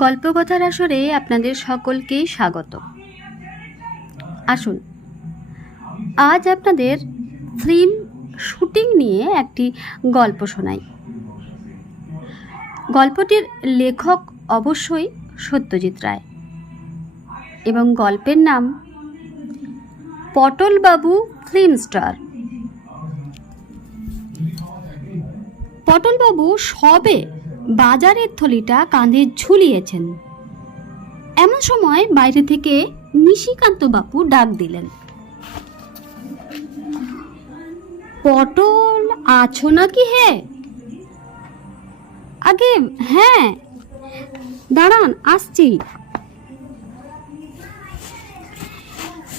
গল্পকথার আসরে আপনাদের সকলকেই স্বাগত। আসুন আজ আপনাদের ফিল্ম শুটিং নিয়ে একটি গল্প শোনাই। গল্পটির লেখক অবশ্যই সত্যজিৎ রায় এবং গল্পের নাম পটলবাবু ফিল্ম স্টার। পটলবাবু সবে বাজারের থলিটা কাঁধে ঝুলিয়েছেন, এমন সময় বাইরে থেকে নিশিকান্ত বাবু ডাক দিলেন, পটল আছো নাকি? হে আগে হ্যাঁ, দাঁড়ান আসছি।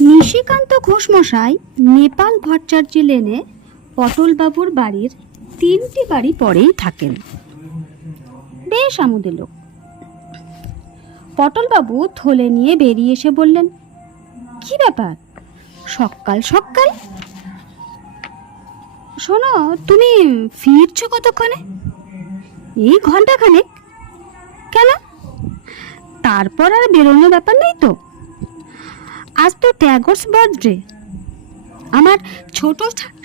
নিশিকান্ত ঘোষমশাই নেপাল ভট্টাচার্য লেনে পটলবাবুর বাড়ির 3টি বাড়ি পরেই থাকেন। বেশ আমোদের লোক। পটলবাবু থলে নিয়ে বেরিয়ে এসে বললেন, কি ব্যাপার সকাল সকাল? শোনো, তুমি ফিরছো কতক্ষণে? এই ঘন্টাখানেক। কেন? তারপর আর বেরোনোর ব্যাপার নেই তো? আজ তো ট্যাগোরস বার্থডে। আমার ছোট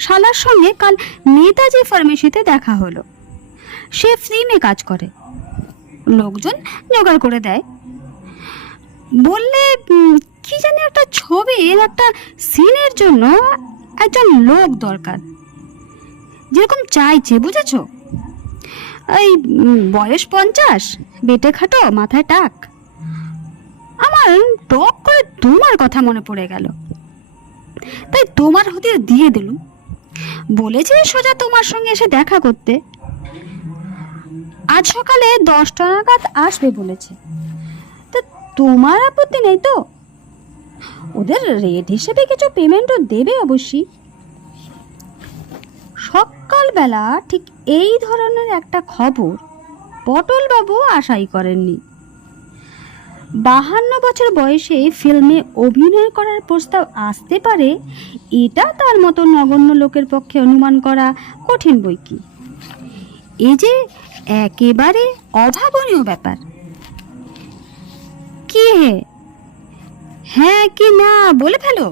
শালার সঙ্গে কাল নেতাজি ফার্মেসিতে দেখা হলো। সে ফিল্মে কাজ করে, লোকজন জোগাড় করে দেয়। বললে কি জানি একটা ছবির একটা সিনের জন্য একজন লোক দরকার, যেরকম চাইছে, বুঝেছ? এই বয়স 50, বেটে খাটো, মাথায় টাক। আমার টক করে তোমার কথা মনে পড়ে গেল, তাই তোমার হতে দিয়ে দিলুম। বলেছে সোজা তোমার সঙ্গে এসে দেখা করতে। আজ সকালে 10টা নাগাদ আসবে বলেছে। তা তোমার আপত্তি নেই তো? ওদের রেট হিসেবে কিছু পেমেন্টও দেবে অবশ্যই। সকালবেলা ঠিক এই ধরনের একটা খবর পটলবাবু আশাই করেননি। 52 বছর বয়সে ফিল্মে অভিনয় করার প্রস্তাব আসতে পারে, এটা তার মতো নগণ্য লোকের পক্ষে অনুমান করা কঠিন বই কি। এ যে একেবারে অভাবনীয় ব্যাপার। কি হ্যাঁ কি না বলে ফেলো।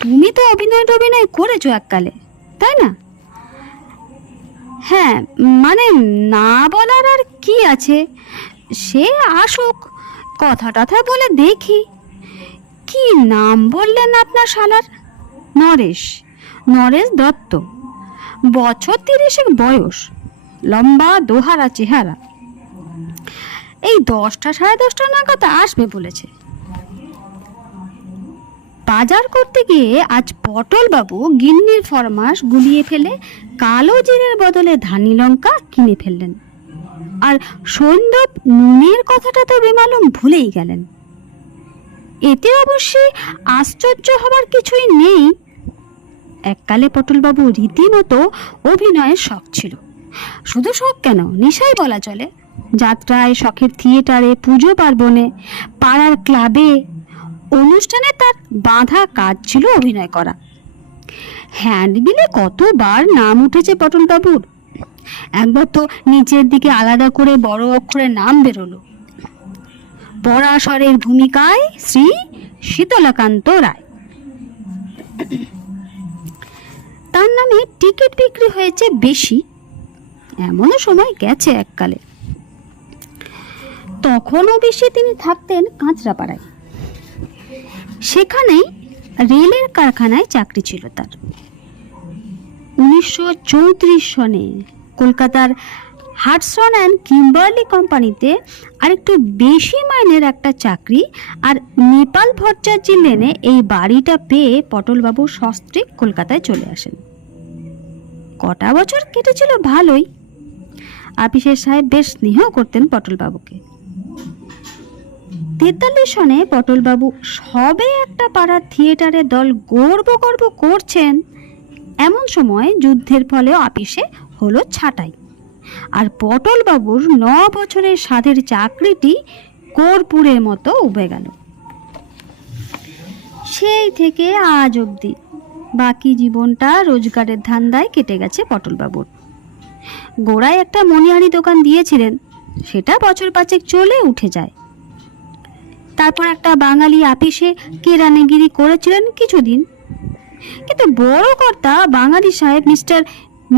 তুমি তো অভিনয় করেছো এককালে, তাই না? হ্যাঁ, মানে না বলার আর কি আছে, সে আসুক, কথা টথা বলে দেখি। কি নাম বললেন আপনার শালার? নরেশ দত্ত। বছর 30 বয়স, লম্বা দোহারা চেহারা। এই 10টা 10:30 নাগাদ আসবে বলেছে। বাজার করতে গিয়ে আজ পটলবাবু গিন্নির ফরমাস গুলিয়ে ফেলে কালো জিরের বদলে ধানি লঙ্কা কিনে ফেললেন, আর সন্দীপ নুনের কথাটা তো বেমালুম ভুলেই গেলেন। এতে অবশ্যই আশ্চর্য হবার কিছুই নেই। এককালে পটলবাবু রীতিমতো অভিনয়ের শখ ছিল। শুধু শখ কেন, নেশাই বলা চলে। যাত্রায়, শখের থিয়েটারে, পুজো পার্বণে, পাড়ার ক্লাবে, অনুষ্ঠানে তার বাঁধা কাজ ছিল অভিনয় করা। হ্যান্ডবিলে কতবার নাম উঠেছে পটলবাবুর। একবার তো নিচের দিকে আলাদা করে বড় অক্ষরে নাম বেরোলো, পরাশরের ভূমিকায় শ্রী শীতলাকান্ত রায়। তার নামে টিকিট বিক্রি হয়েছে বেশি, এমনও সময় গেছে এককালে। তখনও বেশি তিনি থাকতেন কাঁচরাপাড়ায়। সেখানেই রেলের কারখানায় চাকরি ছিল তার। 1934 সনে কলকাতার হাডসন অ্যান্ড কিম্বার্লি কোম্পানিতে আরেকটু বেশি মাইনের একটা চাকরি, আর নেপাল ভট্টাচার্য লেনে এই বাড়িটা পেয়ে পটলবাবু সস্ত্রীক কলকাতায় চলে আসেন। কটা বছর কেটেছিল ভালোই। আপিসের সাহেব বেশ স্নেহ করতেন পটলবাবুকে। 43 সনে পটলবাবু সবে একটা পাড়ার থিয়েটারে দল গর্ব করছেন, এমন সময় যুদ্ধের ফলে আপিসে হলো ছাঁটাই, আর পটলবাবুর 9 বছরের সাধের চাকরিটি কর্পূরের মতো উবে গেল। সেই থেকে আজ অবধি বাকি জীবনটা রোজগারের ধান্দায় কেটে গেছে পটলবাবুর। গোড়ায় একটা মণিহারি দোকান দিয়েছিলেন, সেটা বছর পাঁচেক চলে উঠে যায়। তারপর একটা বাঙালি আপিসে কেরানিগিরি করেছিলেন কিছুদিন, কিন্তু বড় কর্তা বাঙালি সাহেব মিস্টার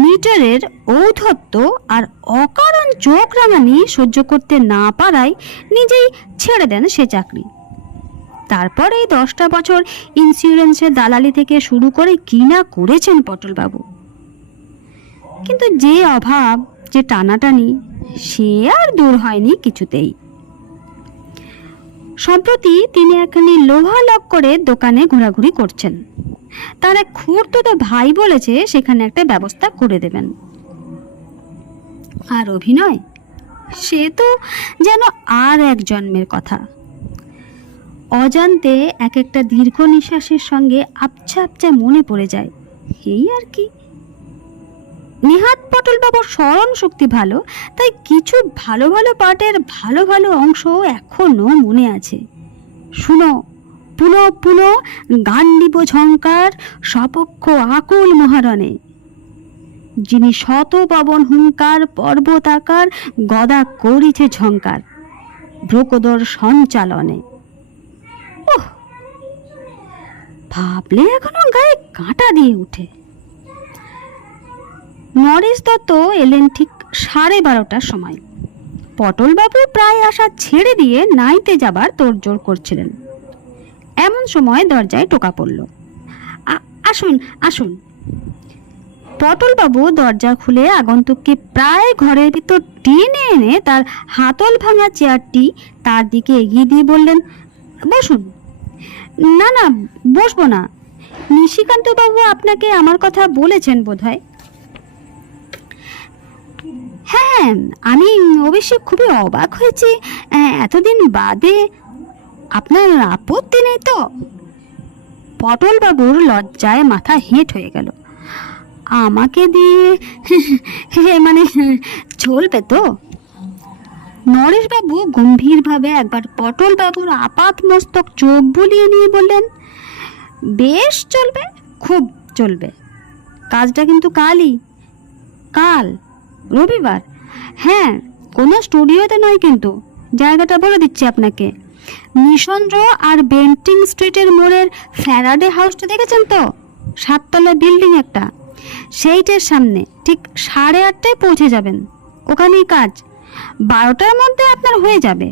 মিটারের ঔদ্ধত্য আর অকারণ চোখ রাঙানি সহ্য করতে না পারায় নিজেই ছেড়ে দেন সে চাকরি। তারপর এই 10টা বছর ইন্স্যুরেন্সের দালালি থেকে শুরু করে কি না করেছেন পটলবাবু। কিন্তু যে অভাব, যে টানাটানি, সে আর দূর হয়নি কিছুতেই। সম্প্রতি তিনি একখানি লোহা লক করে দোকানে ঘোরাঘুরি করছেন। তার এক খুড়তুতো ভাই বলেছে সেখানে একটা ব্যবস্থা করে দেবেন। আর অভিনয়, সে তো যেন আর এক জন্মের কথা। অজান্তে এক একটা দীর্ঘ নিঃশ্বাসের সঙ্গে আবছা আবছা মনে পড়ে যায়, এই আর কি। নেহাত পটলবাবুর স্মরণ শক্তি ভালো, তাই কিছু ভালো ভালো পার্টের ভালো ভালো অংশ এখনো মনে আছে। শুনো, পুনঃ পুনঃ গান্ডীব ঝঙ্কার সপক্ষ আকুল মহারণে, যিনি শত পবন হুঙ্কার পর্বতাকার গদা করিছে ঝঙ্কার ব্রকদর সঞ্চালনে। ওহ, ভাবলে এখনো গায়ে কাঁটা দিয়ে উঠে। নরেশ দত্ত এলেন ঠিক 12:30টার সময়। পটলবাবু প্রায় আশা ছেড়ে দিয়ে নাইতে যাবার তোড়জোড় করছিলেন। এমন সময় দরজায় টোকা পড়ল। আসুন আসুন। পটলবাবু দরজা খুলে আগন্তুককে প্রায় ঘরের ভিতর টেনে এনে তার হাতল ভাঙা চেয়ারটি তার দিকে এগিয়ে দিয়ে বললেন, বসুন। না না, বসবো না। নিশিকান্তবাবু আপনাকে আমার কথা বলেছেন বোধহয়। হ্যাঁ, আমি অবশ্যই খুবই অবাক হয়েছি এতদিন বাদে। আপনার আপত্তি নেই তো? পটলবাবুর লজ্জায় মাথা হেঁট হয়ে গেল। আমাকে দিয়ে মানে চলবে তো? নরেশবাবু গম্ভীরভাবে একবার পটলবাবুর আপাত মস্তক চোখ বুলিয়ে নিয়ে বললেন, বেশ চলবে, খুব চলবে। কাজটা কিন্তু কাল রবিবার। হ্যাঁ, কোনো স্টুডিওতে নয় কিন্তু, জায়গাটা বলে দিচ্ছি আপনাকে। মিশন রো আর বেন্টিং স্ট্রিটের মোড়ের ফ্যারাডে হাউসটা দেখেছেন তো? 7 তলা বিল্ডিং একটা, সেইটার সামনে ঠিক 8:30টায় পৌঁছে যাবেন। ওখানেই কাজ। 12টার মধ্যে আপনার হয়ে যাবে।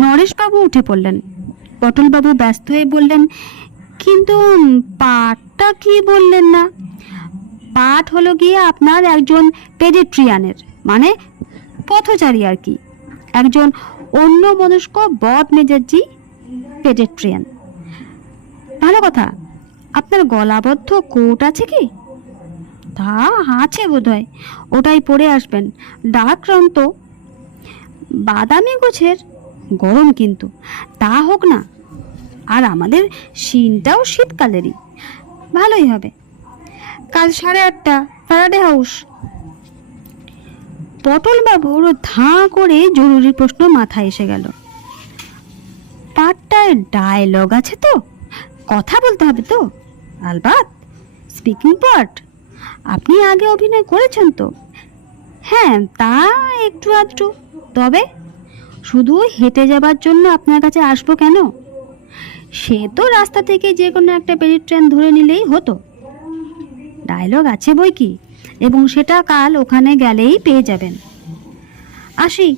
নরেশবাবু উঠে পড়লেন। পটলবাবু ব্যস্ত হয়ে বললেন, কিন্তু পাঠটা কি বললেন না? পাঠ হলো গিয়ে আপনার একজন পেডিট্রিয়ানের, মানে পথচারী আর কি, একজন অন্য মনস্ক বদ মেজাজি পেডিট্রিয়ান। ভালো কথা। আপনার গলাবদ্ধ কোট আছে কি? তা আছে বোধহয়, ওটাই পরে আসবেন। ডার্ক রং তো, বাদামি গোছের, গরম কিন্তু। তা হোক না। আর আমাদের সিনটাও শীতকালেরই, ভালোই হবে। কাল 8:30 ফ্যারাডে হাউস। পটলবাবুর ধাঁ করে জরুরি প্রশ্ন মাথায় এসে গেল, পাঠটায় ডায়লগ আছে তো? কথা বলতে হবে তো? আলবাত, স্পিকিং পার্ট। আপনি আগে অভিনয় করেছেন তো? হ্যাঁ, তা একটু আধটু। তবে শুধু হেঁটে যাবার জন্য আপনার কাছে আসবো কেন? সে তো রাস্তা থেকে যে কোনো একটা পেরিট্রেন ধরে নিলেই হতো। ডায়লগ আছে বই কি, এবং সেটা কাল ওখানে গেলেই পেয়ে যাবেন। আসি।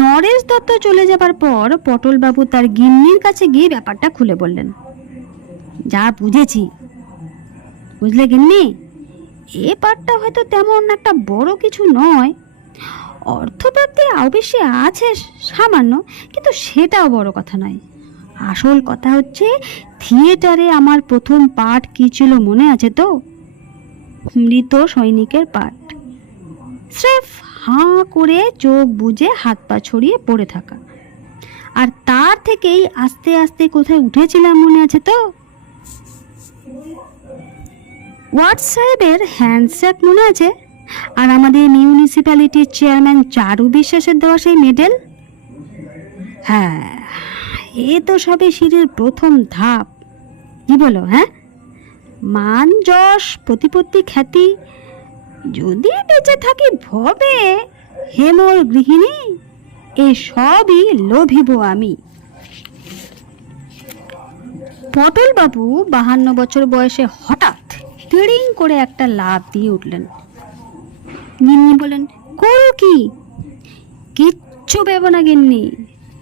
নরেশ দত্ত চলে যাবার পর পটলবাবু তার গিন্নির কাছে গিয়ে ব্যাপারটা খুলে বললেন, যা বুঝেছি। বুঝলে গিন্নি, এ পাঠটা হয়তো তেমন একটা বড় কিছু নয়। অর্থপ্রাপ্তি অবশ্যই আছে সামান্য, কিন্তু সেটাও বড় কথা নয়। আসল কথা হচ্ছে, থিয়েটারে আমার প্রথম পাঠ কি ছিল মনে আছে তো? মৃত সৈনিকের পাঠ। স্রেফ হাঁ করে চোখ বুজে হাত পা ছড়িয়ে পড়ে থাকা। আর তার থেকেই আস্তে আস্তে কোথায় উঠেছিলাম মনে আছে তো? ওয়ার্ড সাহেবের হ্যান্ডশেক মনে আছে? আর আমাদের মিউনিসিপ্যালিটির চেয়ারম্যান চারু বিশ্বাসের দেওয়া সেই মেডেল। হ্যাঁ, এ তো সবে সিঁড়ির প্রথম ধাপ। কি বলো? হ্যাঁ, মান যশ প্রতিপত্তি খ্যাতি যদি বেঁচে থাকি ভবে হে মোর গৃহিণী, এ সবই লোভিব আমি। পটল বাবু 52 বছর বয়সে হঠাৎ তিড়িং করে একটা লাফ দিয়ে উঠলেন। গিন্নি বলেন, করো কি? কিচ্ছু ভেবো না গিন্নি,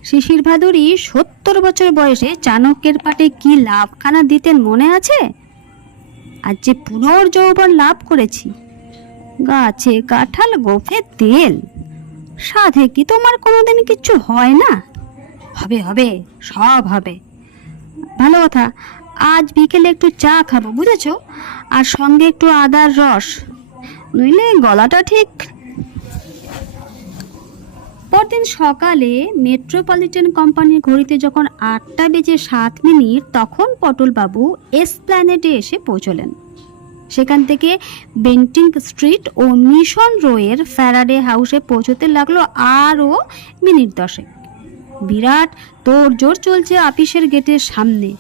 শিশির ভাদুরী 70 বছর বয়সে চাণক্যের পাটে কি লাভখানা দিতেন মনে আছে? আজ যে পুনর্যৌবন লাভ করেছি, গাছে কাঁঠাল গোফে তেল, সাধে কি তোমার কোনোদিন কিচ্ছু হয় না? হবে হবে, সব হবে। ভালো কথা, আজ বিকেলে একটু চা খাবো বুঝেছো, আর সঙ্গে একটু আদার রস, নইলে গলাটা ঠিক। পরদিন সকালে মেট্রোপলিটন কোম্পানির ঘড়িতে যখন 8:07 তখন পটলবাবু এসপ্ল্যানেডে এসে পৌঁছলেন। সেখান থেকে বেন্টিং স্ট্রিট ও মিশন রোয়ের ফ্যারাডে হাউসে পৌঁছতে লাগলো আরও মিনিট 10। বিরাট তোড়জোড় চলছে আপিসের গেটের সামনে।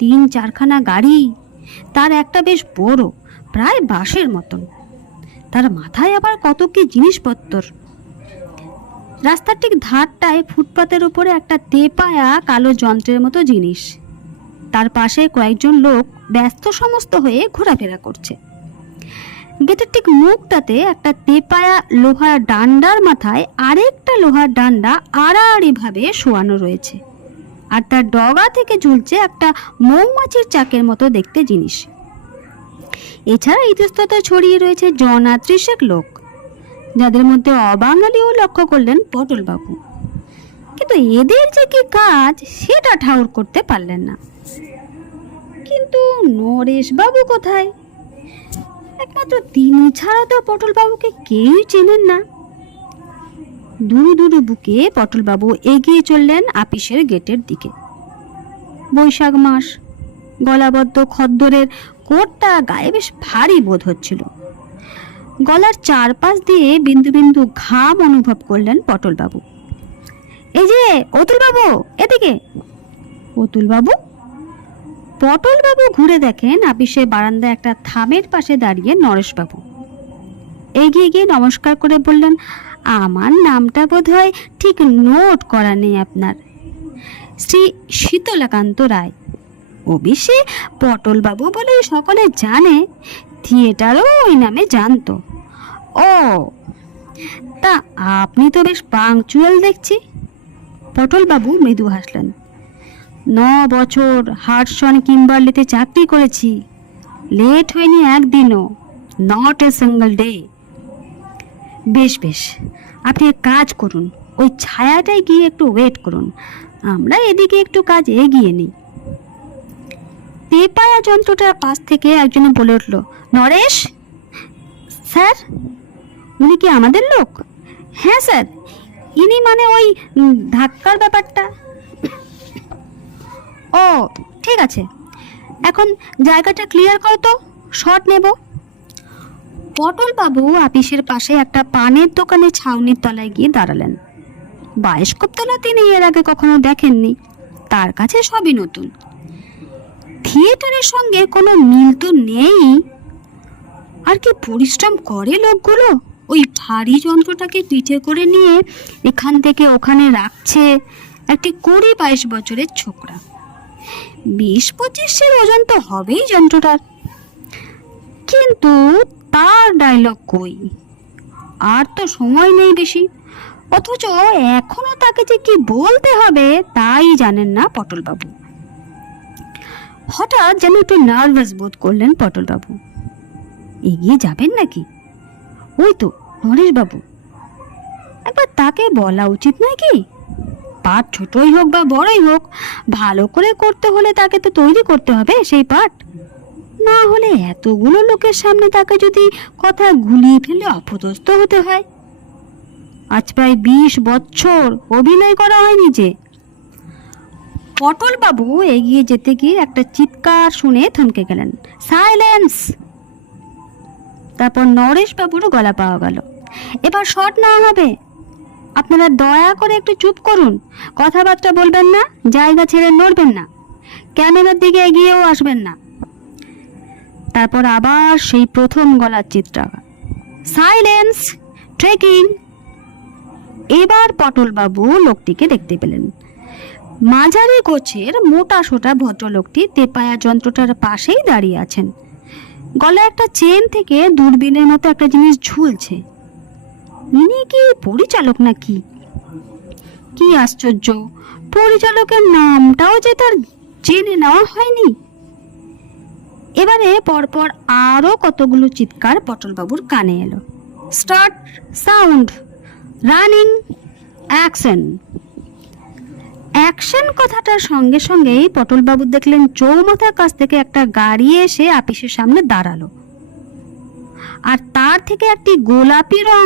3-4খানা গাড়ি, তার একটা বেশ বড়, প্রায় বাসের মতন, তার মাথায় আবার কত কি জিনিসপত্র। রাস্তার ঠিক ধারটায় ফুটপাতের উপরে একটা তেপায়া কালো যন্ত্রের মতো জিনিস, তার পাশে কয়েকজন লোক ব্যস্ত সমস্ত হয়ে ঘোরাফেরা করছে। গেটের ঠিক মুখটাতে একটা তেপায়া লোহার ডান্ডার মাথায় আরেকটা লোহার ডান্ডা আড়াআড়িভাবে শোয়ানো রয়েছে, আর তার ডগা থেকে ঝুলছে একটা মৌমাছির চাকের মতো দেখতে জিনিস। এছাড়া ইতস্তত ছড়িয়ে রয়েছে জনা 30 লোক, যাদের মধ্যে অবাঙালিও লক্ষ্য করলেন পটলবাবু, কিন্তু এদের যে কি কাজ সেটা ঠাউর করতে পারলেন না। কিন্তু নরেশবাবু কোথায়? একমাত্র তিনি ছাড়া তো পটলবাবুকে কেউই চেনেন না। দুরু দুরু বুকে পটলবাবু এগিয়ে চললেন আপিসের গেটের দিকে। বৈশাখ মাস, গলাবদ্ধ খদ্দরের কোটটা গায়ে বেশ ভারী বোধ হচ্ছিল। গলার চারপাশ দিয়ে বিন্দু বিন্দু ঘাম অনুভব করলেন পটলবাবু। এই যে অতুলবাবু, এদিকে। অতুলবাবু? পটলবাবু ঘুরে দেখেন আপিসের বারান্দায় একটা থামের পাশে দাঁড়িয়ে নরেশবাবু। এগিয়ে গিয়ে নমস্কার করে বললেন, আমার নামটা বোধ হয় ঠিক নোট করা নেই আপনার। শ্রী শীতলাকান্ত রায়। অবশ্যই পটলবাবু বলে সকলে জানে, থিয়েটারও ওই নামে জানতো। ও, তা আপনি তো বেশ পাংচুয়াল দেখছি। পটলবাবু মৃদু হাসলেন। 9 বছর হাডসন কিম্বারলিতে চাকরি করেছি, লেট হয়নি একদিনও, নট এ সিঙ্গল ডে। বেশ বেশ, আপনি এক কাজ করুন, ওই ছায়াটায় গিয়ে একটু ওয়েট করুন, আমরা এদিকে একটু কাজ এগিয়ে নিই। তেপায়া যন্ত্রটার পাশ থেকে একজনে বলে উঠল, নরেশ স্যার। উনি কি আমাদের লোক? হ্যাঁ স্যার, ইনি মানে ওই ধাক্কার ব্যাপারটা। ও ঠিক আছে, এখন জায়গাটা ক্লিয়ার করো তো, শট নেব। পটলবাবু আপিসের পাশে একটা পানের দোকানে ছাউনির তলায় গিয়ে দাঁড়ালেন। বায়োস্কোপ তলা তিনি এর আগে কখনো দেখেননি, তার কাছে সবই নতুন। থিয়েটারের সঙ্গে কোনো মিল তো নেই। আর কি পরিশ্রম করে লোকগুলো, ওই ভারী যন্ত্রটাকে পিঠে করে নিয়ে এখান থেকে ওখানে রাখছে একটি 20-22 বছরের ছোকরা। 20-25-এর ওজন তো হবেই যন্ত্রটার, কিন্তু তার ডায়লগ কই? আর তো সময় নেই বেশি, অথচ এখনো তাকে যে কি বলতে হবে তাই জানেন না পটলবাবু। হঠাৎ যেন একটু নার্ভাস বোধ করলেন পটলবাবু। এগিয়ে যাবেন নাকি? ওই তো নরেশবাবু, একবার তাকে বলা উচিত নয় কি? পাঠ ছোটই হোক বা বড়ই হোক, ভালো করে করতে হলে তাকে তো তৈরি করতে হবে সেই পাঠ। না হলে এতগুলো লোকের সামনে তাকে যদি কথা গুলিয়ে ফেলে অপদস্থ হতে হয়। আজ প্রায় 20 বছর অভিনয় করা হয়নি যে। পটলবাবু এগিয়ে যেতে গিয়ে একটা চিৎকার শুনে থমকে গেলেন, সাইলেন্স। তারপর নরেশবাবুরও গলা পাওয়া গেল, এবার শট না হবে, আপনারা দয়া করে একটু চুপ করুন, কথাবার্তা বলবেন না, জায়গা ছেড়ে নড়বেন না, ক্যামেরার দিকে এগিয়েও আসবেন না। তারপর আবার সেই প্রথম গলার চিৎকার, সাইলেন্স, ট্রেকিং। এবার পটলবাবু লোকটিকে দেখতে পেলেন। মাঝারি গোছের মোটা সোটা ভদ্রলোকটি তেপায়া যন্ত্রটার পাশেই দাঁড়িয়ে আছেন। গলায় একটা চেন থেকে দূরবীনের মতো একটা জিনিস ঝুলছে। ইনি কি পরিচালক নাকি? কি আশ্চর্য, পরিচালকের নামটাও যে তার জেনে নেওয়া হয়নি। এবারে পরপর আরো কতগুলো চিৎকার পটলবাবুর কানে এলো। Start, sound, running, action. Action কথাটার সঙ্গে সঙ্গেই পটলবাবু দেখলেন চৌমাথার কাছ থেকে একটা গাড়ি এসে আপিসের সামনে দাঁড়ালো, আর তার থেকে একটি গোলাপি রং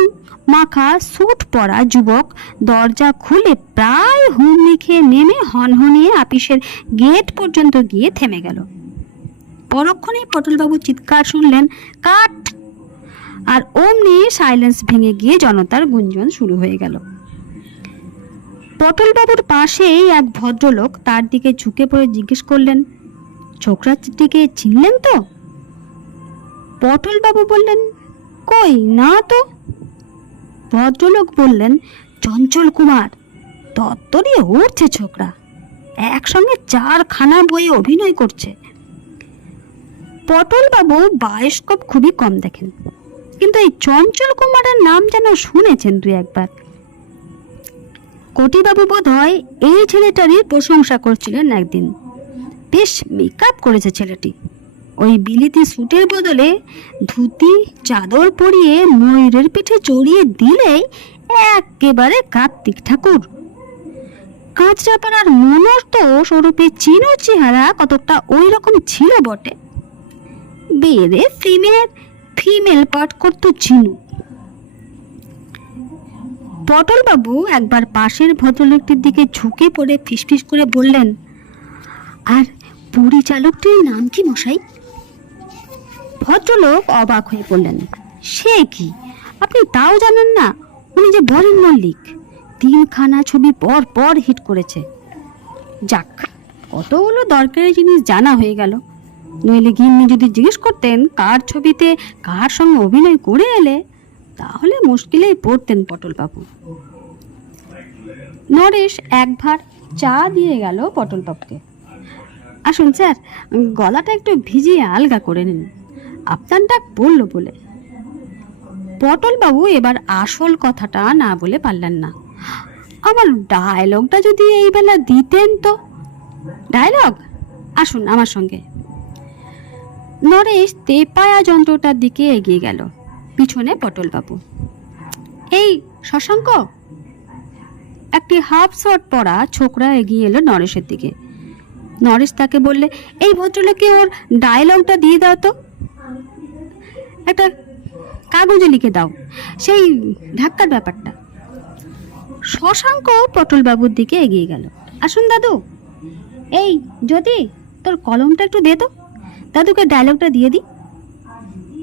মাখা স্যুট পরা যুবক দরজা খুলে প্রায় হুমড়ি খেয়ে নেমে হনহনিয়ে আপিসের গেট পর্যন্ত গিয়ে থেমে গেল। পরক্ষণেই পটলবাবু চিৎকার শুনলেন, কাট! আর অমনি সাইলেন্স ভেঙে গিয়ে জনতার গুঞ্জন শুরু হয়ে গেল। পটলবাবুর পাশেই এক ভদ্রলোক তার দিকে ঝুঁকে পড়ে জিজ্ঞেস করলেন, ছোকরাটিকে চিনলেন তো? পটলবাবু বললেন, কই না তো। ভদ্রলোক বললেন, চঞ্চল কুমার, তত্তরিয়ে উঠছে ছোকরা, একসঙ্গে 4খানা বইয়ে অভিনয় করছে। পটলবাবু বায়োস্কোপ খুবই কম দেখেন, কিন্তু এই চঞ্চল কুমারের নাম যেন শুনেছেন দুই একবার। কোটিবাবু বোধ হয় এই ছেলেটারই প্রশংসা করছিলেন একদিন। বেশ মেকআপ করেছে ছেলেটি। ওই বিলিতি স্যুটের বদলে ধুতি চাদর পরিয়ে ময়ূরের পিঠে চড়িয়ে দিলেই একেবারে কার্তিক ঠাকুর। কাঁচরাপাড়ার মনোর্ত স্বরূপে চিনু চেহারা কতকটা ওই রকম ছিল বটে। বেড়ে ফিমেল পার্ট করতো চিনু। পটলবাবু একবার পাশের ভদ্রলোকটির দিকে ঝুঁকে পড়ে ফিসফিস করে বললেন, আর পরিচালকটির নাম কি মশাই? ভদ্রলোক অবাক হয়ে বললেন, সে কি, আপনি তাও জানেন না? উনি যে বরেন মল্লিক, 3খানা ছবি পর পর হিট করেছে। যাক, কতগুলো দরকারি জিনিস জানা হয়ে গেল। নইলে গিন্নি যদি জিজ্ঞেস করতেন কার ছবিতে কার সঙ্গে অভিনয় করে এলে, তাহলে মুশকিলেই পড়তেন পটলবাবু। নরেশ এক ভার চা দিয়ে গেল পটলবাবুকে। আসুন স্যার, গলাটা একটু ভিজিয়ে আলগা করে নিন, আপনার ডাক পড়ল বলে। পটলবাবু এবার আসল কথাটা না বলে পারলেন না। আমার ডায়লগটা যদি এই বেলা দিতেন তো। ডায়লগ? আসুন আমার সঙ্গে। নরেশ তেপায়া যন্ত্রটার দিকে এগিয়ে গেল, পিছনে পটলবাবু। এই শশাঙ্ক! একটি হাফ শর্ট পরা ছোকরা এগিয়ে এলো নরেশের দিকে। নরেশ তাকে বললে, এই ভদ্রলোককে ওর ডায়লগটা দিয়ে দাও তো, একটা কাগজে লিখে দাও, সেই ধাক্কার ব্যাপারটা। শশাঙ্ক পটলবাবুর দিকে এগিয়ে গেল। আসুন দাদু। এই জ্যোতি, তোর কলমটা একটু দে তো, দাদুকে ডায়লগটা দিয়ে দি।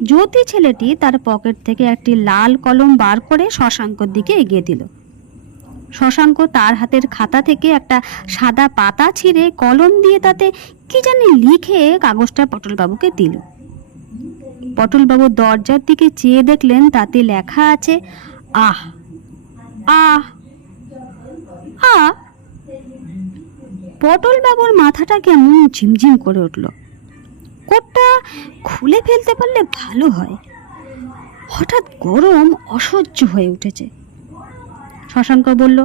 জ্যোতি ছেলেটি তার পকেট থেকে একটি লাল কলম বার করে শশাঙ্কর দিকে এগিয়ে দিল। শশাঙ্ক তার হাতের খাতা থেকে একটা সাদা পাতা ছিঁড়ে কলম দিয়ে তাতে কি জানি লিখে কাগজটা পটলবাবুকে দিল। পটলবাবু দরজার দিকে চেয়ে দেখলেন তাতে লেখা আছে, আহ আহ আহ। পটলবাবুর মাথাটা কেমন ঝিমঝিম করে উঠল। কোটটা খুলে ফেলতে পারলে ভালো হয়। হঠাৎ গরম অসহ্য হয়ে উঠেছে। শশাঙ্ক বলল,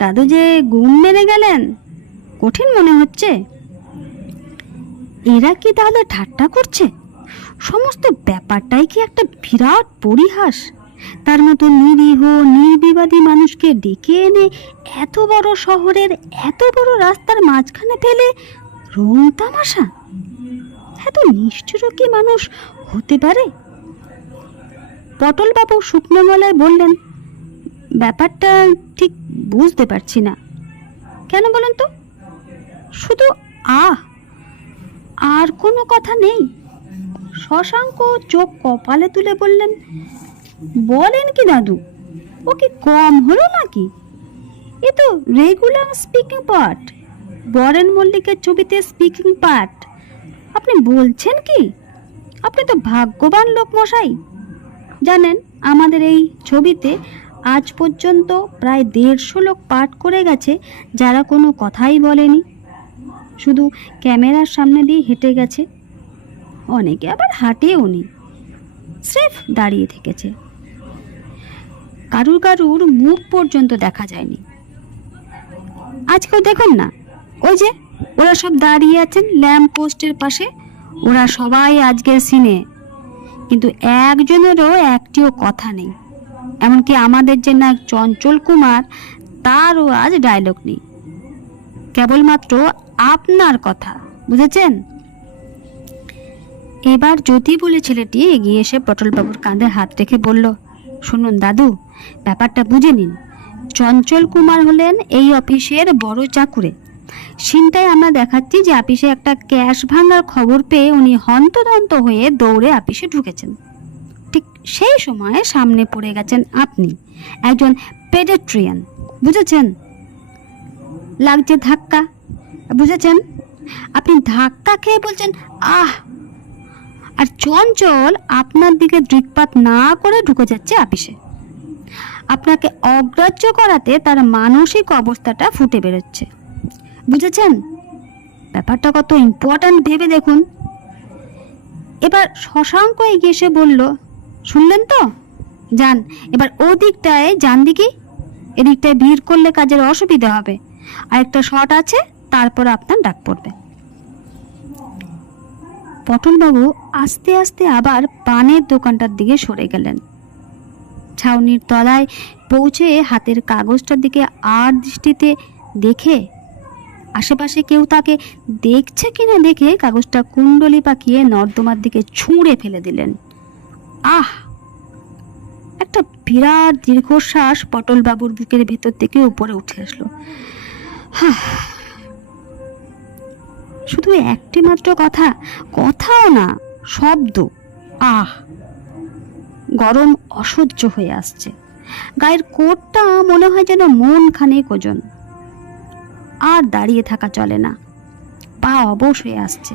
দাদু যে গুম মেরে গেলেন, কঠিন মনে হচ্ছে। এরা কি তাহলে ঠাট্টা করছে? সমস্ত ব্যাপারটাই কি একটা বিরাট পরিহাস? তার মতো নিরীহ নির্বিবাদী মানুষকে ডেকে এনে এত বড় শহরের এত বড় রাস্তার মাঝখানে ফেলে রং তামাশা? এত নিষ্ঠুর কি মানুষ হতে পারে? পটলবাবু শুকনো গলায় বললেন, ব্যাপারটা ঠিক বুঝতে পারছি না। কেন বলুন তো? শুধু আহ, আর কোনো কথা নেই? শশাঙ্ক চোখ কপালে তুলে বললেন, বলেন কি দাদু, ও কি কম হলো নাকি? এ তো রেগুলার স্পিকিং পার্ট, বরেন মল্লিকের ছবিতে স্পিকিং পার্ট। আপনি বলছেন কি? আপনি তো ভাগ্যবান লোক মশাই। জানেন, আমাদের এই ছবিতে আজ পর্যন্ত প্রায় 150 লোক পাঠ করে গেছে, যারা কোনো কথাই বলেনি, শুধু ক্যামেরার সামনে দিয়ে হেঁটে গেছে। অনেকে আবার হাঁটেও নি, স্রেফ দাঁড়িয়ে থেকেছে। কারুর কারুর মুখ পর্যন্ত দেখা যায়নি। আজকেও দেখুন না, ওই যে ওরা সব দাঁড়িয়ে আছেন ল্যাম্প পোস্টের পাশে, ওরা সবাই আজকের সিনে, কিন্তু একজনেরও একটিও কথা নেই। এমনকি আমাদের যে নায়ক চঞ্চল কুমার, তারও আজ ডায়লগ নেই, কেবলমাত্র আপনার কথা, বুঝেছেন? এবার জ্যোতি বলে ছেলেটি এগিয়ে এসে পটলবাবুর কাঁধে হাত রেখে বলল, শুনুন দাদু, ব্যাপারটা বুঝে নিন। চঞ্চল কুমার হলেন এই অফিসের বড় চাকুরে। সিনটায় আমরা দেখাচ্ছি যে অফিসে একটা ক্যাশ ভাঙার খবর পেয়ে উনি হন্তদন্ত হয়ে দৌড়ে অফিসে ঢুকেছেন। ঠিক সেই সময় সামনে পড়ে গেছেন আপনি, একজন পেডেট্রিয়ান, বুঝেছেন? লাগছে ধাক্কা, বুঝেছেন? আপনি ধাক্কা খেয়ে বলছেন আহ, আর চঞ্চল আপনার দিকে দৃকপাত না করে ঢুকে যাচ্ছে অফিসে। আপনাকে অগ্রাহ্য করাতে তার মানসিক অবস্থাটা ফুটে বেরোচ্ছে, বুঝেছেন? ব্যাপারটা কত ইম্পর্ট্যান্ট ভেবে দেখুন। এবার শশাঙ্ক এগিয়ে এসে বলল, শুনলেন তো? যান এবার ও দিকটায় যান দেখি, এদিকটায় ভিড় করলে কাজের অসুবিধা হবে। আরেকটা শট আছে, তারপর আপনার ডাক পড়বে। পটলবাবু আস্তে আস্তে আবার পানের দোকানটার দিকে সরে গেলেন। ছাউনির তলায় পৌঁছে হাতের কাগজটার দিকে আর দৃষ্টিতে দেখে আশেপাশে কেউ তাকে দেখছে কিনা দেখে কাগজটা কুণ্ডলি পাকিয়ে নর্দমার দিকে ছুঁড়ে ফেলে দিলেন। আহ! একটা বিরাট দীর্ঘশ্বাস পটলবাবুর বুকের ভেতর থেকে উপরে উঠে আসলো। শুধু একটি মাত্র কথা, কথাও না, শব্দ। আহ! গরম অসহ্য হয়ে আসছে। গায়ের কোটটা মনে হয় যেন মন খানেক ওজন। আর দাঁড়িয়ে থাকা চলে না, পা অবশ হয়ে আসছে।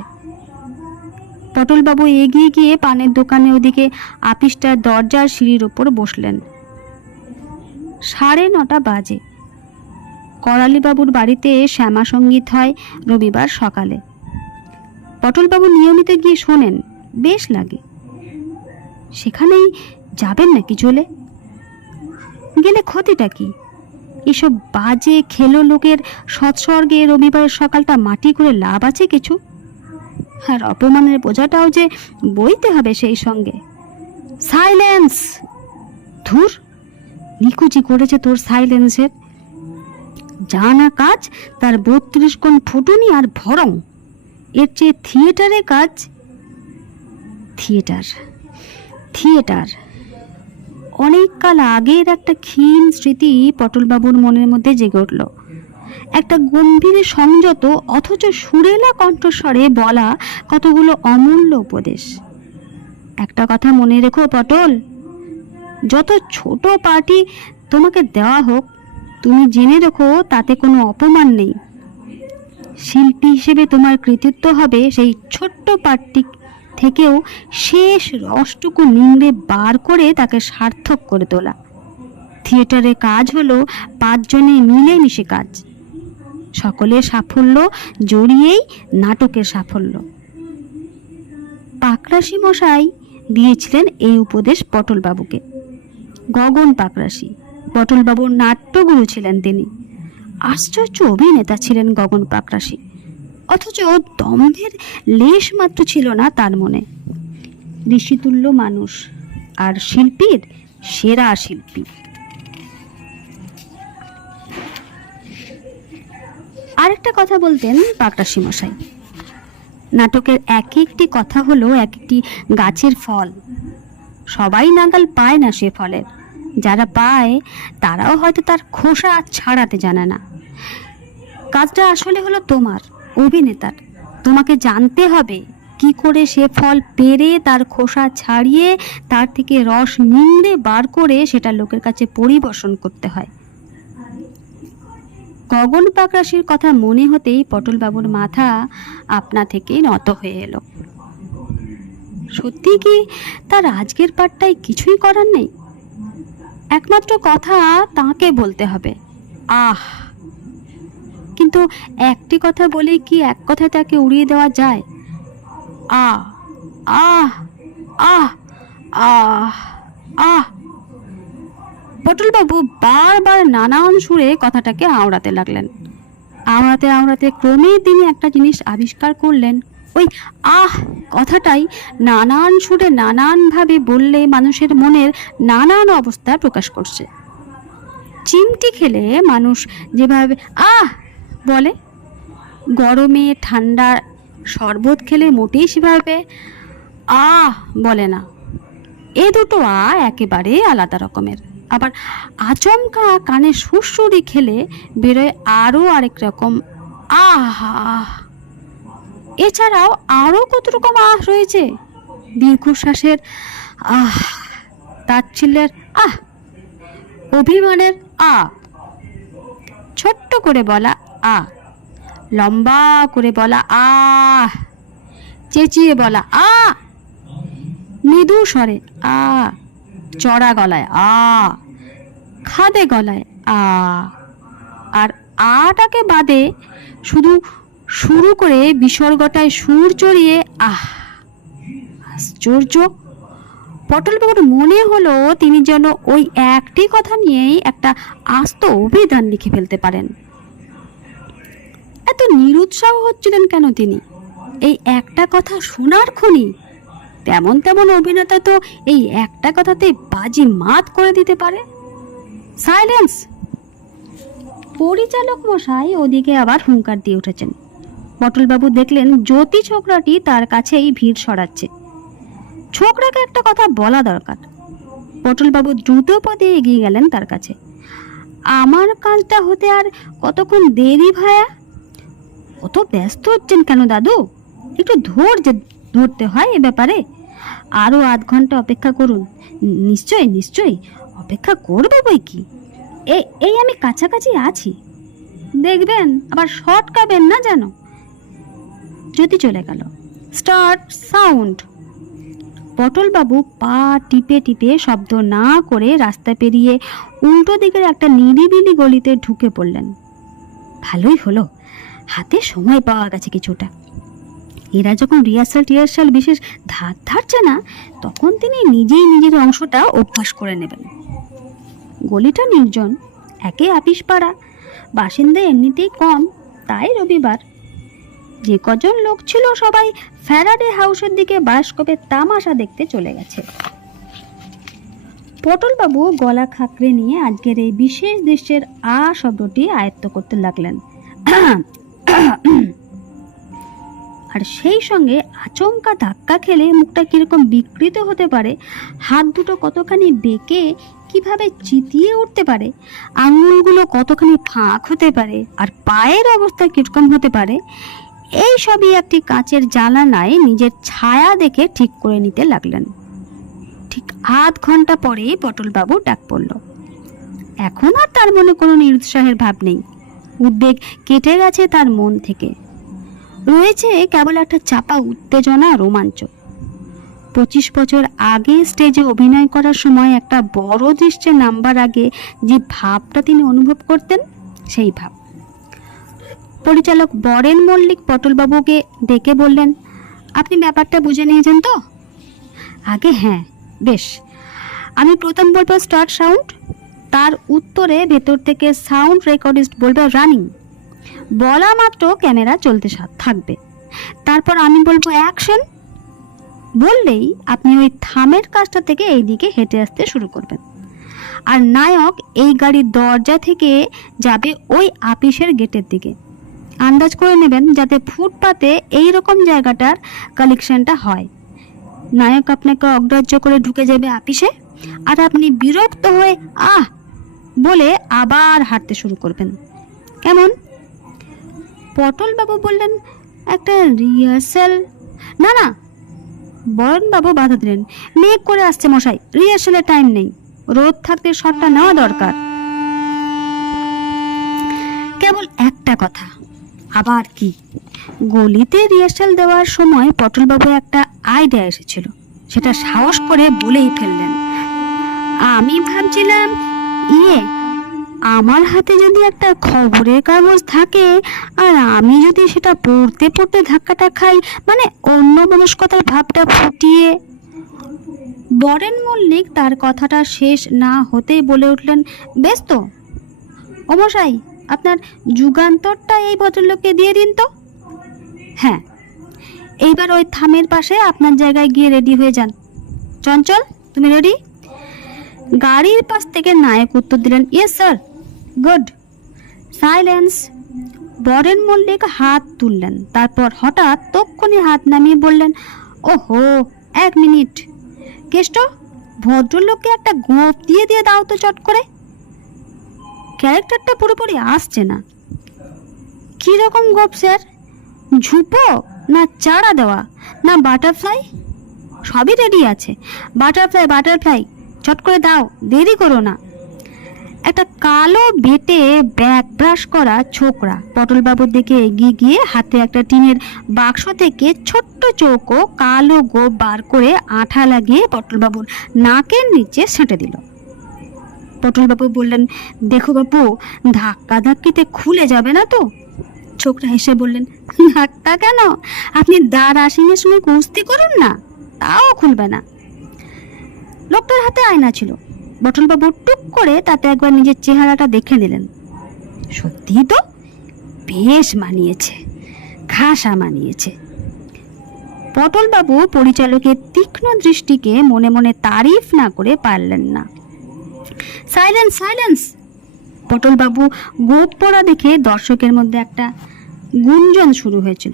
পটলবাবু এগিয়ে গিয়ে পানের দোকানে ওদিকে আপিসটার দরজার সিঁড়ির ওপর বসলেন। 9:30 বাজে। করালিবাবুর বাড়িতে শ্যামা সঙ্গীত হয় রবিবার সকালে। পটলবাবু নিয়মিত গিয়ে শোনেন, বেশ লাগে। সেখানেই যাবেন নাকি চলে? গেলে ক্ষতিটা কি? এসব বাজে খেলো লোকের সৎস্বর্গে রবিবারের সকালটা মাটি করে লাভ আছে কিছু? আর অপমানের বোঝাটাও যে বইতে হবে সেই সঙ্গে। সাইলেন্স! ধুর, নিকুচি করেছে তোর সাইলেন্সের। যা না কাজ তার 32 কোণ ফুটুনি আর ভরং। এর চেয়ে থিয়েটারে কাজ। থিয়েটার থিয়েটার অনেক কাল আগের একটা ক্ষীণ স্মৃতি পটলবাবুর মনের মধ্যে জেগে উঠল। একটা গম্ভীর সংযত অথচ সুরেলা কণ্ঠস্বরে বলা কতগুলো অমূল্য উপদেশ। একটা কথা মনে রেখো পটল, যত ছোট পার্টি তোমাকে দেওয়া হোক, তুমি জেনে রেখো তাতে কোনো অপমান নেই। শিল্পী হিসেবে তোমার কৃতিত্ব হবে সেই ছোট্ট পার্টি থেকেও শেষ রসটুকু নিংড়ে বার করে তাকে সার্থক করে তোলা। থিয়েটারে কাজ হলো 5 জনে মিলেমিশে কাজ। সকলের সাফল্য জড়িয়েই নাটকের সাফল্য। পাকরাশি মশাই দিয়েছিলেন এই উপদেশ পটলবাবুকে। গগন পাকরাশি পটলবাবুর নাট্যগুরু ছিলেন তিনি। আশ্চর্য অভিনেতা ছিলেন গগন পাকরাশি, অথচ দম্ভের লেশ মাত্র ছিল না তার মনে। ঋষিতুল্য মানুষ আর শিল্পীর সেরা শিল্পী। আরেকটা কথা বলতেন পাকরাশি মশাই, নাটকের এক একটি কথা হলো এক একটি গাছের ফল। সবাই নাগাল পায় না সে ফলের, যারা পায় তারাও হয়তো তার খোসা ছাড়াতে জানে না। কাজটা আসলে হলো তোমার, অভিনেতার। তোমাকে জানতে হবে কি করে সে ফল পেরে তার খোসা ছাড়িয়ে তার থেকে রস নিংড়ে বার করে সেটা লোকের কাছে পরিবেশন করতে হয়। গগন পাকরাশির কথা মনে হতেই পটলবাবুর মাথা আপনা থেকেই নত হয়ে এলো। সত্যি কি তার আজকের পাঠটাই কিছুই করার নেই? একমাত্র কথা তাকে বলতে হবে, আহ। কিন্তু একটি কথা বলে কি এক কথায় তাকে উড়িয়ে দেওয়া যায়? আহ আহ আহ আহ আহ। পটলবাবু বারবার নানান সুরে কথাটাকে আওড়াতে লাগলেন। আওড়াতে আওড়াতে ক্রমে তিনি একটা জিনিস আবিষ্কার করলেন, ওই আহ কথাটাই নানান সুরে নানানভাবে বললে মানুষের মনের নানান অবস্থা প্রকাশ করছে। চিমটি খেলে মানুষ যেভাবে আহ বলে, গরমে ঠান্ডা শরবত খেলে মোটেই সেভাবে আহ বলে না। এ দুটো একেবারে আলাদা রকমের। আবার আচমকা কানে সুরসুরি খেলে বেরোয় আরও আরেক রকম আহ। এছাড়াও আরও কত রকম আহ রয়েছে। দীর্ঘশ্বাসের আহ, তাচ্ছিল্যের আহ, অভিমানের আহ, ছোট্ট করে বলা আহ, লম্বা করে বলা আহ, চেঁচিয়ে বলা আহ, মৃদু স্বরে আহ, চড়া গলায় আহ, খাদে গলায় আহ। আর আটাকে বাদে শুধু শুরু করে বিসর্গটায় সুর চড়িয়ে আহ। আশ্চর্য! পটলবাবুর মনে হলো তিনি যেন ওই একটি কথা নিয়েই একটা আস্ত অভিধান লিখে ফেলতে পারেন। এত নিরুৎসাহ হচ্ছিলেন কেন তিনি? এই একটা কথা শোনার ক্ষণি তেমন তেমন অভিনেতা তো এই একটা কথাতে বাজি মাত করে দিতে পারে। সাইলেন্স! পরিচালক মশাই ওদিকে আবার হুঙ্কার দিয়ে উঠেছেন। পটলবাবু দেখলেন জ্যোতি ছোকরাটি তার কাছেই ভিড় সরাচ্ছে। ছোকরাকে একটা কথা বলা দরকার। পটলবাবু দ্রুত পদে এগিয়ে গেলেন তার কাছে। আমার কাজটা হতে আর কতক্ষণ দেরি ভায়া? অত ব্যস্ত হচ্ছেন কেন দাদু? একটু ধরতে হয় এ ব্যাপারে। আরো আধ ঘন্টা অপেক্ষা করুন। নিশ্চয়ই নিশ্চয়ই অপেক্ষা করবো বই কি। এই আমি কাছাকাছি আছি, দেখবেন আবার শর্টকাবেন না যেন। যদি চলে গেল। Start sound. পটলবাবু পা টিপে টিপে শব্দ না করে রাস্তা পেরিয়ে উল্টো দিকের একটা নিরিবিলি গলিতে ঢুকে পড়লেন। ভালোই হলো, হাতে সময় পাওয়া গেছে কিছুটা। এরা যখন রিহার্সাল বিশেষ ধার ধারছে না, তখন তিনি নিজেই নিজের অংশটা অভ্যাস করে নেবেন। গলিটা নির্জন, একে আপিস পাড়া, বাসিন্দা এমনিতেই কম, তাই রবিবার। যে কজন লোক ছিল সবাই ফ্যারাডে হাউসের দিকে বায়োস্কোপে তামাশা দেখতে চলে গেছে। পটলবাবু গলা খাকড়ে নিয়ে আজকের এই বিশেষ দৃশ্যের আ শব্দটি আয়ত্ত করতে লাগলেন। আর সেই সঙ্গে আচমকা ধাক্কা খেলে মুখটা কিরকম বিকৃত হতে পারে, হাত দুটো কতখানি বেঁকে কিভাবে চিতিয়ে উঠতে পারে, আঙুলগুলো কতখানি ফাঁক হতে পারে, আর পায়ের অবস্থা কিরকম হতে পারে, এই সবই একটি কাঁচের জানালায় নিজের ছায়া দেখে ঠিক করে নিতে লাগলেন। ঠিক আধ ঘন্টা পরে পটলবাবু ডাক পড়ল। এখন আর তার মনে কোনো নিরুৎসাহের ভাব নেই। উদ্বেগ কেটে গেছে তার মন থেকে। রয়েছে কেবল একটা চাপা উত্তেজনা, রোমাঞ্চ। 25 বছর আগে স্টেজে অভিনয় করার সময় একটা বড় দৃশ্যে নামবার আগে যে ভাবটা তিনি অনুভব করতেন, সেই ভাব। পরিচালক বরেন মল্লিক পটলবাবুকে ডেকে বললেন, আপনি ব্যাপারটা বুঝে নিয়েছেন তো? আগে হ্যাঁ, বেশ। আমি প্রথম বলবো স্টার্ট সাউন্ড, তার উত্তরে ভেতর থেকে সাউন্ড রেকর্ডিস্ট বলবে রানিং। বলা মাত্র ক্যামেরা চলতে থাকবে। তারপর আমি বলবো অ্যাকশন। বললেই আপনি ওই থামের কাজটা থেকে এই দিকে হেঁটে আসতে শুরু করবেন। আর নায়ক এই গাড়ির দরজা থেকে যাবে ওই আপিসের গেটের দিকে। আন্দাজ করে নেবেন যাতে ফুটপাতে এই রকম জায়গাটার কালেকশনটা হয়। নায়ক আপনাকে অগ্রাহ্য করে ঢুকে যাবে আপিসে, আর আপনি বিরক্ত হয়ে আহ বলে আবার হাঁটতে শুরু করবেন। কেমন? পটলবাবু বললেন, একটা রিহার্সাল। না না, বরণবাবু বাধা দিলেন, মেঘ করে আসছে মশাই, রিহার্সালের টাইম নেই, রোদ থাকতে শটটা নেওয়া দরকার। কেবল একটা কথা, আবার কি? গলিতে রিহার্সাল দেওয়ার সময় পটলবাবু একটা আইডিয়া এসেছিল, সেটা সাহস করে বলেই ফেললেন। আমি ভাবছিলাম, ইয়ে, আমার হাতে যদি একটা খবরের কাগজ থাকে আর আমি যদি সেটা পড়তে পড়তে ধাক্কাটা খাই, মানে অন্যমনস্কতার ভাবটা ফুটিয়ে। বরেন মল্লিক তার কথাটা শেষ না হতেই বলে উঠলেন, বেশ তো, ও মশাই, আপনার যুগান্তরটা এই ভদ্রলোককে দিয়ে দিন তো। হ্যাঁ, এইবার ওই থামের পাশে আপনার জায়গায় গিয়ে রেডি হয়ে যান। চঞ্চল, তুমি রেডি? গাড়ির পাশ থেকে নায়ক উত্তর দিলেন, yes sir. Good. Silence. Boren Mallick হাত তুললেন, তারপর হঠাৎ তক্ষুনি হাত নামিয়ে বললেন, ওহো, 1 মিনিট। কেষ্ট, ভদ্রলোককে একটা গোঁফ দিয়ে দিয়ে দাও তো চট করে। ক্যারেক্টারটা পুরোপুরি আসছে না। কিরকম গোঁফ স্যার? ঝুপো, না চারা দেওয়া, না বাটারফ্লাই? সবই রেডি আছে। বাটারফ্লাই, বাটারফ্লাই, চট করে দাও, দেরি করো না। একটা কালো বেটে ব্যাক ব্রাশ করা ছোকরা পটলবাবুর দিকে এগিয়ে গিয়ে হাতে একটা টিনের বাক্স থেকে ছোট্ট চৌকো কালো গোঁফ বার করে আঠা লাগিয়ে পটলবাবুর নাকের নিচে সেঁটে দিল। পটলবাবু বললেন, দেখো বাবু, ধাক্কা ধাক্কিতে খুলে যাবে না তো? ছোকরা হেসে বললেন, ধাক্কা কেন, আপনি দাঁড় আসিনের সময় কুস্তি করুন না, তাও খুলবে না। লোকটার হাতে আয়না ছিল। পটলবাবু টুক করে তাতে একবার নিজের চেহারাটা দেখে নিলেন। সত্যি তো বেশ মানিয়েছে, খাসা মানিয়েছে। পটলবাবু পরিচালকের তীক্ষ্ণ দৃষ্টিকে মনে মনে তারিফ না করে পারলেন না। Silence, silence. পটলবাবু গোঁফ পরা দেখে দর্শকের মধ্যে একটা গুঞ্জন শুরু হয়েছিল।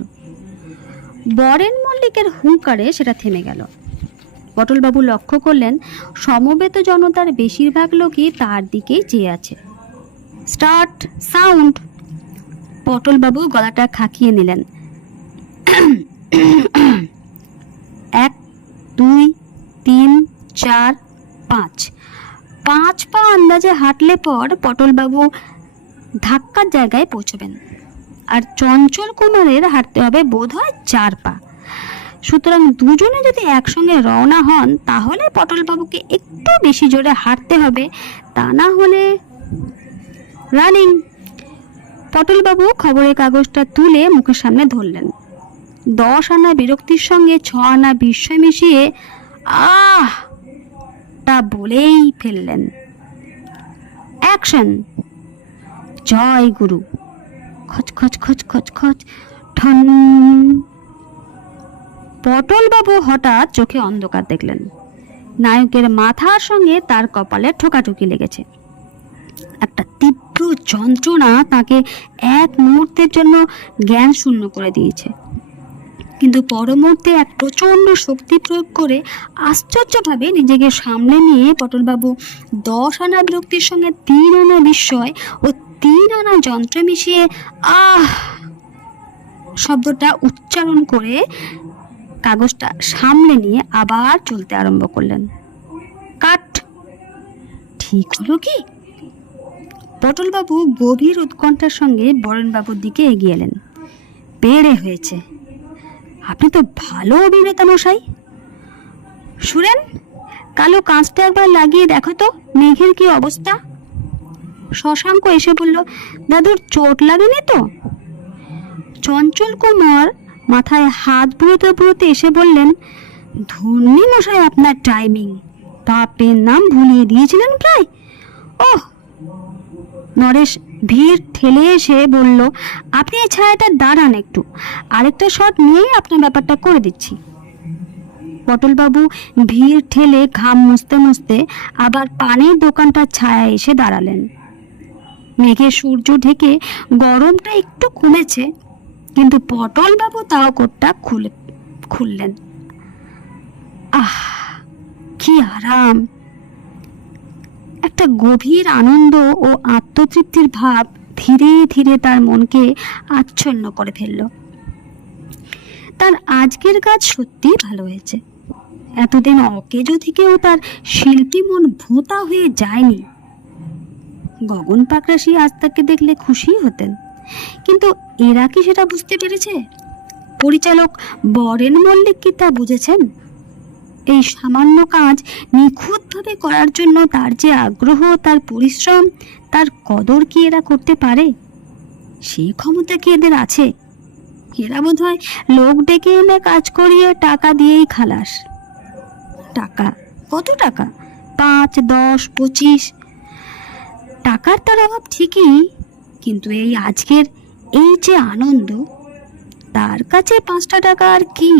বরেন মল্লিকের হুঙ্কারে সেটা থেমে গেল। পটলবাবু লক্ষ্য করলেন, সমবেত জনতার বেশিরভাগ লোকই তার দিকেই চেয়ে আছে। Start, sound. পটলবাবু গলাটা খাকিয়ে নিলেন। 1, 2, 3, 4, 5। 5 পা আন্দাজে হাঁটলে পর পটলবাবু ধাক্কার জায়গায় পৌঁছবেন, আর চঞ্চল কুমারের হাঁটতে হবে বোধহয় 4 পা। সুতরাং দুজনে যদি একসঙ্গে রওনা হন তাহলে পটলবাবুকে একটু বেশি জোরে হাঁটতে হবে, তা না হলে রানিং। পটলবাবু খবরের কাগজটা তুলে মুখের সামনে ধরলেন। 10 আনা বিরক্তির সঙ্গে 6 আনা বিস্ময় মিশিয়ে আহ তা বলেই ফেললেন। অ্যাকশন। জয় গুরু। খচ খচ খচ খচ খচ ঠন। পটলবাবু হঠাৎ চোখে অন্ধকার দেখলেন। নায়কের মাথার সঙ্গে তার কপালে ঠোকাঠুকি লেগেছে। একটা তীব্র যন্ত্রণা তাকে এক মুহূর্তের জন্য জ্ঞান শূন্য করে দিয়েছে, কিন্তু পর মুহূর্তে এক প্রচণ্ড শক্তি প্রয়োগ করে আশ্চর্যভাবে নিজেকে সামলে নিয়ে পটলবাবু 10 আনা বিরক্তির সঙ্গে 3 আনা বিস্ময় ও 3 আনা যন্ত্র মিশিয়ে আহ শব্দটা উচ্চারণ করে কাগজটা সামলে নিয়ে আবার চলতে আরম্ভ করলেন। কাট। ঠিক হলো কি? পটলবাবু গভীর উৎকণ্ঠার সঙ্গে বরেনবাবুর দিকে এগিয়ে এলেন। পেড়ে হয়েছে, আপনি তো ভালো অভিনেতা মশাই। শুনেন, কালো কাঁচটা একবার লাগিয়ে দেখো তো মেঘের কি অবস্থা। শশাঙ্ক এসে বলল, দাদুর চোট লাগেনি তো? চঞ্চল কুমার মাথায় হাত বুড়োতে বুড়োতে এসে বললেন, ধন্যী মশাই আপনার টাইমিং, বাপের নাম ভুলিয়ে দিয়েছিলেন প্রায়। ওহ। নরেশ ভিড় ঠেলে এসে বলল, আপনি এই ছায়াটা দাঁড়ান একটু, আরেকটা শট নিয়েই আপনার ব্যাপারটা করে দিচ্ছি। পটলবাবু ভিড় ঠেলে ঘাম মুছতে মুছতে আবার পানের দোকানটার ছায়া এসে দাঁড়ালেন। মেঘে সূর্য ঢেকে গরমটা একটু কমেছে, কিন্তু পটলবাবু তাও কোটটা খুললেন। আহ, কি আরাম! একটা গভীর আনন্দ ও আত্মতৃপ্তির ভাব ধীরে ধীরে তার মনকে আচ্ছন্ন করে ফেলল। তার আজকের কাজ সত্যি ভালো হয়েছে। এতদিন অকেজো থেকেও তার শিল্পী মন ভোঁতা হয়ে যায়নি। গগন পাকরাশি আজ তাকে দেখলে খুশি হতেন, কিন্তু এরা কি সেটা বুঝতে পেরেছে? পরিচালক বরেন মল্লিক কি তা বুঝেছেন? এই সামান্য কাজ নিখুঁতভাবে করার জন্য তার যে আগ্রহ, তার পরিশ্রম, তার কদর কি এরা করতে পারে? সেই ক্ষমতা কি এদের আছে? এরা বোধহয় লোক ডেকে এনে কাজ করিয়ে টাকা দিয়েই খালাস। টাকা, কত টাকা? 5, 10, 25। টাকার তার অভাব ঠিকই, কিন্তু এই আজকের এই যে আনন্দ, তার কাছে 5টা টাকা আর কি?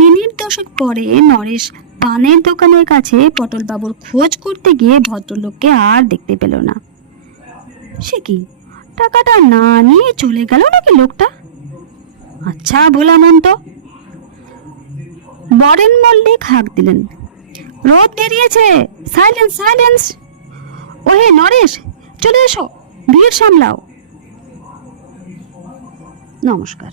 মিনিট 10 পরে নরেশ পানের দোকানের কাছে পটলবাবুর খোঁজ করতে গিয়ে ভদ্রলোককে আর দেখতে পেল না। সে কি, টাকাটা না নিয়ে চলে গেল নাকি লোকটা? আচ্ছা ভোলা মন তো। বরেন মল্লিক হাঁক দিলেন, রোদ বেরিয়েছে, সাইলেন্স সাইলেন্স। ওহে নরেশ, চলে এসো, ভিড় সামলাও। নমস্কার।